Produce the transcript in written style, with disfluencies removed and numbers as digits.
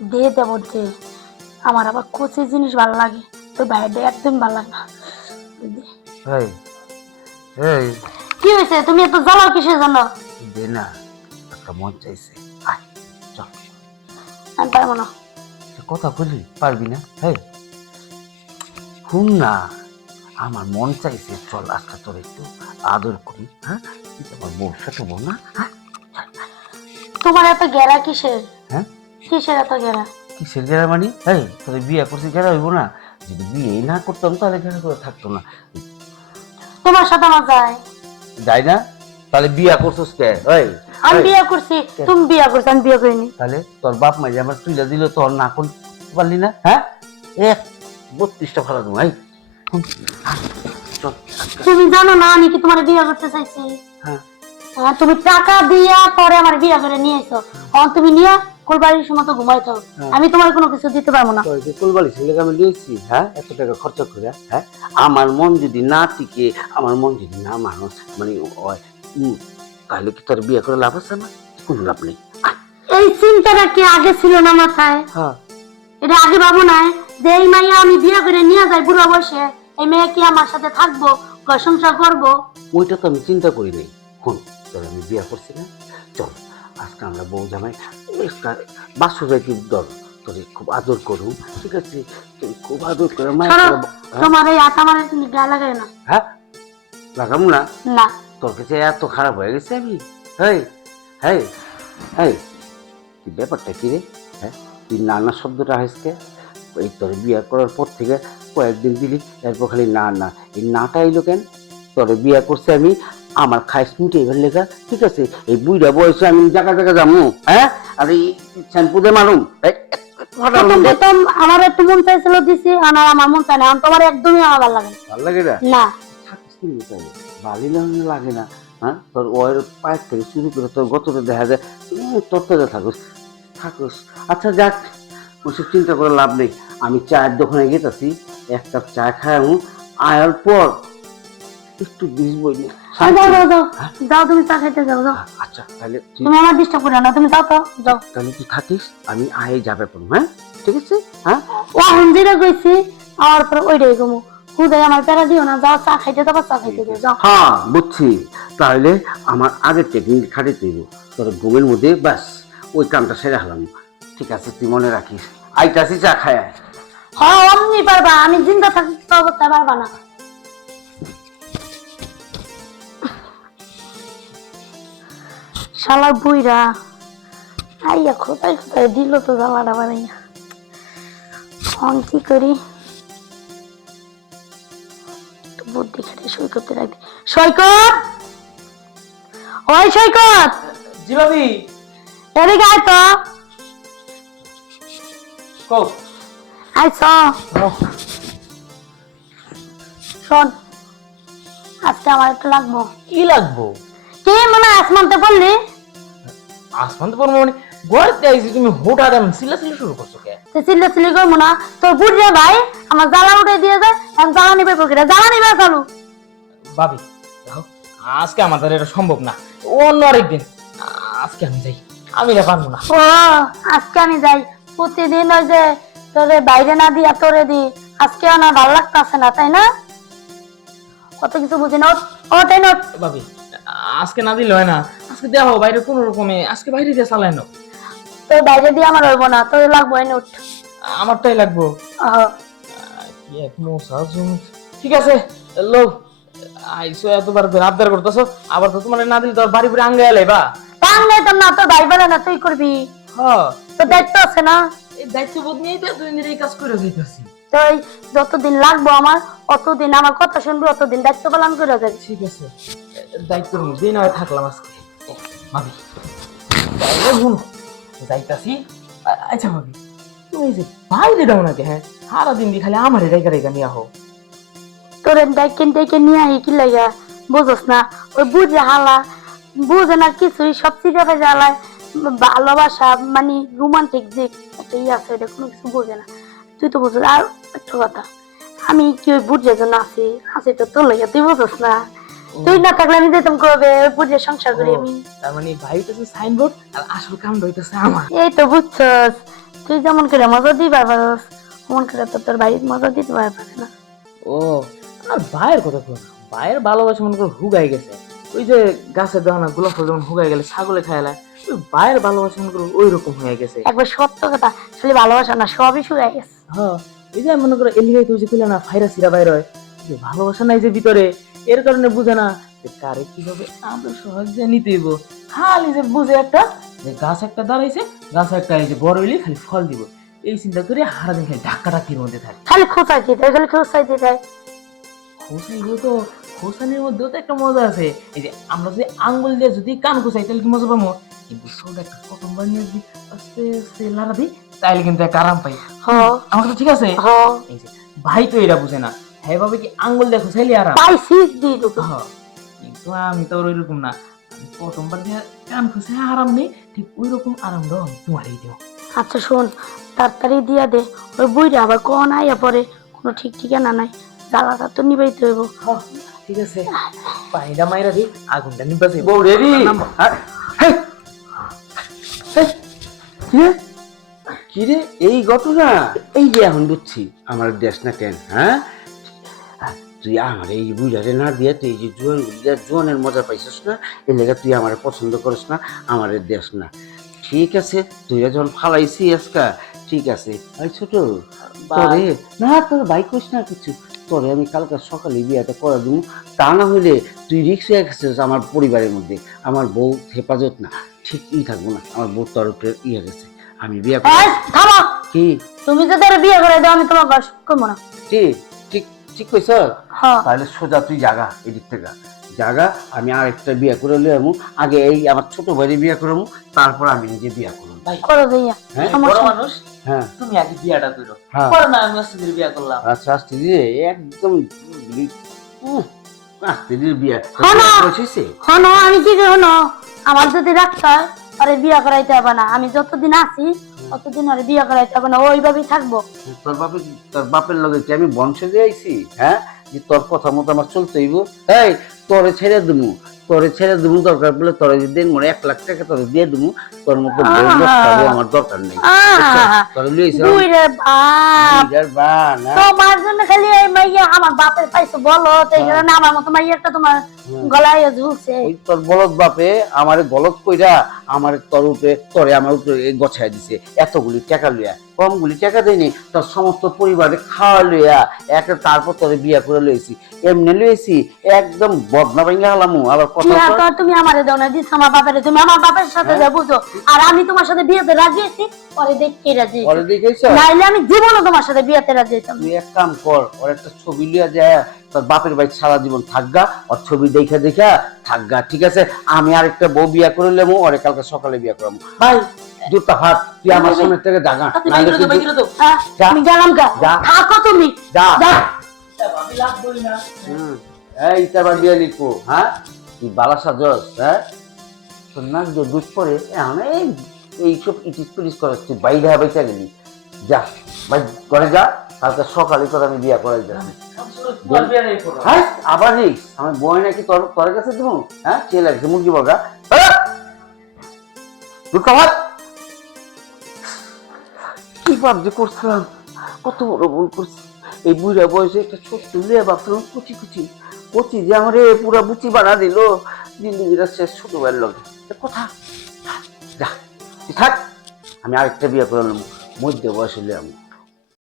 দে দেব দে, আমার আবার কচি জিনিস ভালো লাগে, তোর ভাইয়ের একদম ভালো লাগে না। দে। এই এই কি হয়েছে, তুমি এত জ্বালাও কিসের জন্য? দে না, একটা মন চাইছে। আয় চল। আমি পারবো না। তুই কথা বলি পারবি না? এই শুন না, আমার মন চাইছে, চল আজকে তোর একটু আদর করি। হ্যাঁ, তুই তো আমার বউ, ছোট বউ না? হ্যাঁ তোমার এত গেরা কিসের? হ্যাঁ, কিসের এত গেরা? কিসের গেরা মানে? এই তোর বিয়ে করছি গেরা হইব না? যদি বিয়ে না করতাম তাহলে গেরা করে থাকতো না। তোমার সাথে আমার যায়? যাই না? তাহলে বিয়ে করছিস কে? ওই আমি বিয়ে করছি, তুমি বিয়ে করছো, আমি বিয়ে করিনি। তাহলে তোর বাপ মা যে আমার তুইলা দিল, তোর না করতে পারলি না? হ্যাঁ, 32টা ভালো তোমার। চল। তুমি জানো না আমি কি তোমার বিয়ে করতে চাইছি? হ্যাঁ, তুমি টাকা দিয়া পরে আমার বিয়ে করে নিয়ে এসো, এখন তুমি নিয়ে কুলবাড়ির সময় তো ঘুমাইছো। আমি তোমার কোনো কিছু দিতে পারবো না। তোর কি কুলবাড়ি ছেলেকে আমি দিয়েছি? হ্যাঁ, এত টাকা খরচা করে? হ্যাঁ, আমার মন যদি না টিকে, আমার মন যদি না মানুষ মানে হয়, তাহলে কি তোর বিয়ে করে লাভ আছে না? কোনো লাভ নেই। এই চিন্তাটা কি আগে ছিল না মাথায়? হ্যাঁ, এটা আগে ভাবো না যে এই মাইয়া আমি বিয়ে করে নিয়ে যাই বুড়া বয়সে, এই মেয়ে কি আমার সাথে থাকবো, ঘর সংসার করবো? ওইটা তো আমি চিন্তা করি নাই। শুন, তোর আমি বিয়ে করছি না, চল আজকে আমরা বউ জামাই বাসুরাই কি দল, তোরে খুব আদর করুন, ঠিক আছে? তুই খুব আদর করে মায়ের শোনো, করে- হ্যাঁ? তোমার এই আটা মানে তুমি গায়ে লাগাই না। হ্যাঁ, লাগাম না? না। তোর কাছে এত খারাপ হয়ে গেছে আমি? হেই হেই হেই, কি ব্যাপারটা কি রে? হ্যাঁ, তুই নানা শব্দটা হাসকে, এই তোর বিয়ে করার পর থেকে কয়েকদিন দিলি, এরপর খালি না না, এই নাটা এলো কেন? তোর বিয়ে করছে আমি আমার খাইস মিটে এবার লেখা, ঠিক আছে? এই বুইরা বয়সে আমি জায়গা জায়গা যাবো? হ্যাঁ, আর এই শ্যাম্পুদে মারুম? প্রথম প্রথম আমার একটু মন চাইছিল দিছি, আর আমার মন চায় না, আমার তোমার একদমই আমার ভালো লাগে ভালো লাগে না? না। থাকিস কিন্তু তাহলে বালি লাগে না? হ্যাঁ, তোর ওয়ের পায়ের থেকে শুরু করে তোর গতটা দেখা যায়, তোর তো থাকুস থাকুস। আচ্ছা যাক, ওসব চিন্তা করে লাভ নেই। আমি চায়ের দোকানে গেতেছি, এক কাপ চা খাই, আয়ার পর একটু বুঝবই না। যাও যাও যাও যাও, তুমি চা খাইতে যাও, যাও। আচ্ছা তাহলে তুমি আমার ডিস্টার্ব করো না, তুমি যাও তো, যাও। তাহলে তুই থাকিস, আমি আয়ে যাবে পড়ব। হ্যাঁ, ঠিক আছে? হ্যাঁ, ও হিন্দিটা কইছি, আমার পর ওইটাই গমু, খুদাই আমার প্যারা দিও না, যাও চা খাইতে যাবো, চা খাইতে যাও, যাও। হ্যাঁ বুঝছি। তাহলে আমার আগের টেকনিক খাটে তুইব, তোর ঘুমের মধ্যে ব্যাস ওই কামটা সেরে হলাম। ঠিক আছে, তুই মনে রাখিস। আইতাছি, চা খায় আয়। হ্যাঁ অমনি পারবা, আমি জিন্দা থাকতে অবস্থায় পারবা না। শালা বুইরা আইয়া কোথায় কোথায় দিল তো জ্বালাটা বানাইয়া, এখন কি করি? একটু বুদ্ধি খেটে সৈকতে রাখি। সৈকত, ওই সৈকত, জি ভাবি। এদিকে আয় তো। কও। আইস, শোন, আজকে আমার একটু লাগবো। কি লাগবো? কি মানে আসমানতে বললি? আসমান তো পড়বো মানে ঘরে আইছি, তুমি হঠাৎ এমন চিল্লাচিল্লি শুরু করছো কে? চিল্লা চিল্লি করবো না, তোর বুড়িয়া ভাই আমার জ্বালা উঠে দিয়ে যায়, এখন জ্বালা নিবে প্রক্রিয়া, জ্বালা নিবে চালু। ভাবি দেখো, আজকে আমার দ্বারা এটা সম্ভব না, অন্য আরেকদিন। আজকে আমি যাই, আমি এটা পারবো না। ও আজকে আমি যাই, প্রতিদিন ওই যে তোরে বাইরে না দিয়া তোরে দি, আজকে আমার ভালো লাগতেছে না, তাই না? কত কিছু বুঝি না, ও তাই না? ভাবি আজকে না দিলে হয় না, আজকে দেখো বাইরে কোন রকমে আজকে বাইরে দিয়ে চালাই না। তোর বাইরে দিয়ে আমার হইব না, তোর লাগবো এই নোট। আমারটাই লাগবো। কি এক মশা জমি। ঠিক আছে লোক আইসো, এতবার আবদার করতেছো, আবার তো তোমার না দিলে তোর বাড়ি পুরে আঙ্গে এলাই বা। পারলে তো না, তোর ভাই বলে না তুই করবি, হ্যাঁ, তোর দায়িত্ব আছে না? এই দায়িত্ববোধ নিয়েই তো দুই দিন এই কাজ করে যাইতেছি। তুই যতদিন লাগবো আমার, অতদিন আমার কথা শুনবি, অতদিন দায়িত্ব পালন করে যাবি। ঠিক আছে, দায়িত্বের মধ্যেই না হয় থাকলাম আজকে। ভাবি তাইলে শুনো, যাইতাছি। আচ্ছা ভাবি, তুমি এই যে বাইরে দাও নাকি? হ্যাঁ, সারাদিন দি খালি আমার রেখা রেখা নিয়ে আহো। তোর ডাইকেন ডাইকেন নিয়ে আহি কি লাগা, বুঝস না? ওই বুঝে হালা, বুঝে না কিছুই, সব চিঠা ফেজে হালায়, ভালোবাসা মানে রোমান্টিক যে একটা ইয়ে আছে, এটা কোনো কিছু বোঝে না। তুই তো বুঝস। আর একটা কথা, আমি কি ওই বুঝে জন্য আছি, আছি তো তোর লাগে, তুই বুঝস না? তুই না থাকলে আমি যেতাম করবে বুঝে সংসার করি আমি। তার মানে ভাই হইতেছে সাইনবোর্ড আর আসল কাম হইতেছে আমার। এই তো বুঝছস, তুই যেমন করে মজা দিবার পারস মন করে তো তোর বাড়ির মজা দিতে পারে না। ও আর ভাইয়ের কথা কো না, ভাইয়ের ভালোবাসা মনে করো হুগাই গেছে। ওই যে গাছের দানা গোলাপ ফুল যেমন হুগাই গেলে ছাগলে খাইলা, ওই ভাইয়ের ভালোবাসা মনে করো ওই রকম হয়ে গেছে। একবার সত্য কথা, খালি ভালোবাসা না সবই শুকায় গেছে। হ্যাঁ এই যে মনে করো এলিগাই তুই যে কইলা না ফাইরা সিরা বাইর হয়, যে ভালোবাসা নাই যে ভিতরে, এর কারণে বুঝে না যে কারে কিভাবে আমরা সহজে নিতে হইব। খালি যে বুঝে একটা যে গাছ একটা দাঁড়াইছে, গাছ একটা এই যে বড় হইলে খালি ফল দিব, এই চিন্তা করে হারা দিন খালি ধাক্কা ধাক্কির মধ্যে থাকে। খালি খোঁচাই দিতে হয়, খালি খোঁচাই দিতে হয়। খোসাইও তো, খোসানির মধ্যেও তো একটা মজা আছে। এই যে আমরা যদি আঙ্গুল দিয়ে যদি কান খোসাই তাহলে কি মজা পাবো, কিন্তু ছোট একটা কটন বানিয়ে যদি আস্তে আস্তে লাড়া দিই তাহলে কিন্তু একটা আরাম পাই। হ আমার তো ঠিক আছে। হ এই যে ভাই তো এটা বুঝে না, হ্যাঁ ভাবে কি আঙ্গুল দিয়ে খোসাইলে আরাম। পাইছিস দি তোকে। হ্যাঁ, কিন্তু আমি তো ওইরকম না, আমি প্রথমবার দিয়ে কান খোসাই আরাম নেই, ঠিক ওই রকম আরাম দাও আমি তোমারই দিও। আচ্ছা শোন, তাড়াতাড়ি দিয়া দে, ওই বইটা আবার কখন আইয়া পরে কোনো ঠিক ঠিকানা নাই, জ্বালাটা তো নিবাইতে হইব। হ্যাঁ ঠিক আছে, পানিটা মাইরা দিই, আগুনটা নিবা যাইব। বউ রেডি? কিরে এই ঘটনা? এই যে এখন বুঝছি আমার দেশ না কেন। হ্যাঁ তুই আমার এই বুঝারে না দিয়ে তুই এই যে জোয়ান জোয়ানের মজা পাইছিস না, এই লেগে তুই আমার পছন্দ করিস না, আমার দেশ না। ঠিক আছে তুই যখন ফালাইছি আজকা, ঠিক আছে। ভাই ছোট তোরে না, তোর ভাই কইস না কিছু, তোরে আমি কালকে সকালে বিয়েটা করে দিব। তা না হইলে তুই রিক্স হয়ে গেছিস আমার পরিবারের মধ্যে, আমার বউ হেফাজত না, ঠিক থাকবো না, আমার বউ তোর উপরে ইয়ে গেছে, আমি বিয়ে থামো, কি তুমি যদি ওর বিয়ে করে দাও আমি তোমার বাস করবো না। ঠিক ঠিক ঠিক কইছ। হ্যাঁ তাহলে সোজা তুই জাগা এদিক থেকে জাগা, আমি আরেকটা বিয়ে করে লইমু, আগে এই আমার ছোট ভাইরে বিয়ে করবো, তারপর আমি নিজে বিয়ে করবো। ভাই করো যাইয়া, হ্যাঁ বড় সমস্যা নেই। মানুষ, হ্যাঁ তুমি আগে বিয়াটা করো, হ্যাঁ পরে না আমি আস্তে ধীরে বিয়া করলাম। আচ্ছা আস্তে দিয়ে একদম আস্তে দিয়ে বিয়ে হলো। হয়েছে। হনো আমি কি হনো, আমার যদি রাখতে হয় আরে বিয়ে করাইতে হবে না, আমি যতদিন আছি ততদিন আরে বিয়ে করাইতে হবে না, ওইভাবেই থাকবো। তোর বাপের লগে কি আমি বংশ দিয়ে আইছি? হ্যাঁ যে তোর কথা মতো আমার চলতে হইব? এই তোরে ছেড়ে দেবো, তোরে ছেড়ে দেবো, দরকার পড়লে তোরে দিন মনে 1 লাখ টাকা তোরে দিয়ে দেবো, তোর মতো বউ নষ্টাবো আমার দরকার নেই। তোরে লইছিলাম বুইরে বাপ, বা না তোমার জন্য খালি এই মাইয়া আমার বাপের পাইছো বলো, তো এই কারণে আমার মতো মাইয়াটা তোমার গলায় ঝুলছে। ওই তোর বলদ বাপে আমারে গলত কইরা আমার তোর উপরে তোরে আমার উপরে গছায় দিছে, এতগুলি টাকা লইয়া, কমগুলি টাকা দেয়নি, তোর সমস্ত পরিবারে খাওয়া লইয়া একটা, তারপর তোরে বিয়া করে লইছি, এমনি লইছি একদম বদনা ভাঙ্গা হলাম। আবার কথা বিয়া কর। তো তুমি আমারে দাও না, দিস আমার বাপের, তুমি আমার বাপের সাথে যা বুঝো, আর আমি তোমার সাথে বিয়েতে রাজি আছি, পরে দেখতে রাজি পরে দেখেছ নাইলে আমি জীবনও তোমার সাথে বিয়েতে রাজি হইতাম না। তুই এক কাম কর, ওর একটা ছবি লিয়া যায়, তোর বাপের বাড়ি সারা জীবন থাকগা, ওর ছবি দেখা দেখা থাকগা, ঠিক আছে? আমি আরেকটা বউ বিয়া করে লেবো, ওরে কালকে সকালে বিয়া করবো। ভাই দুটা হাত তুই আমার সামনে থেকে জাগা, আপনি নাহলে বাইরে তো বাইরে তো হ্যাঁ, যা। আমি গেলাম গা, যা। থাকো তুমি যা। যা। আমি লাভ করি না। এই তারপর বিয়া লিখবো। হ্যাঁ তুই বালা সাজস, হ্যাঁ তোর নাক যে দুধ পরে এখন এইসব ইটিস পিটিস করে তুই বাইরে বেঁচে গেলি। যা ভাই ঘরে যা, কালকে সকালে তোর আমি বিয়া করাই যাচ্ছি। তোমার বিয়া নেই করো। হ্যাঁ আবার রিক্স, আমি বই নাকি তোর তোর কাছে দেবো? হ্যাঁ কে লাগছে মুরগি বগা? কি ভাবছি করছিলাম, কত বড় ভুল করছি। এই বুড়া বয়সে একটা ছোট্ট লিয়ে ভাবছিলাম কুচি কুচি কচি যে আমার পুরা বুচি বানা দিল, জিন্দগিটা শেষ ছোট ভাইয়ের লগে কথা। যা তুই থাক, আমি আরেকটা বিয়ে করে নেবো, মধ্যে বয়স হলে আমি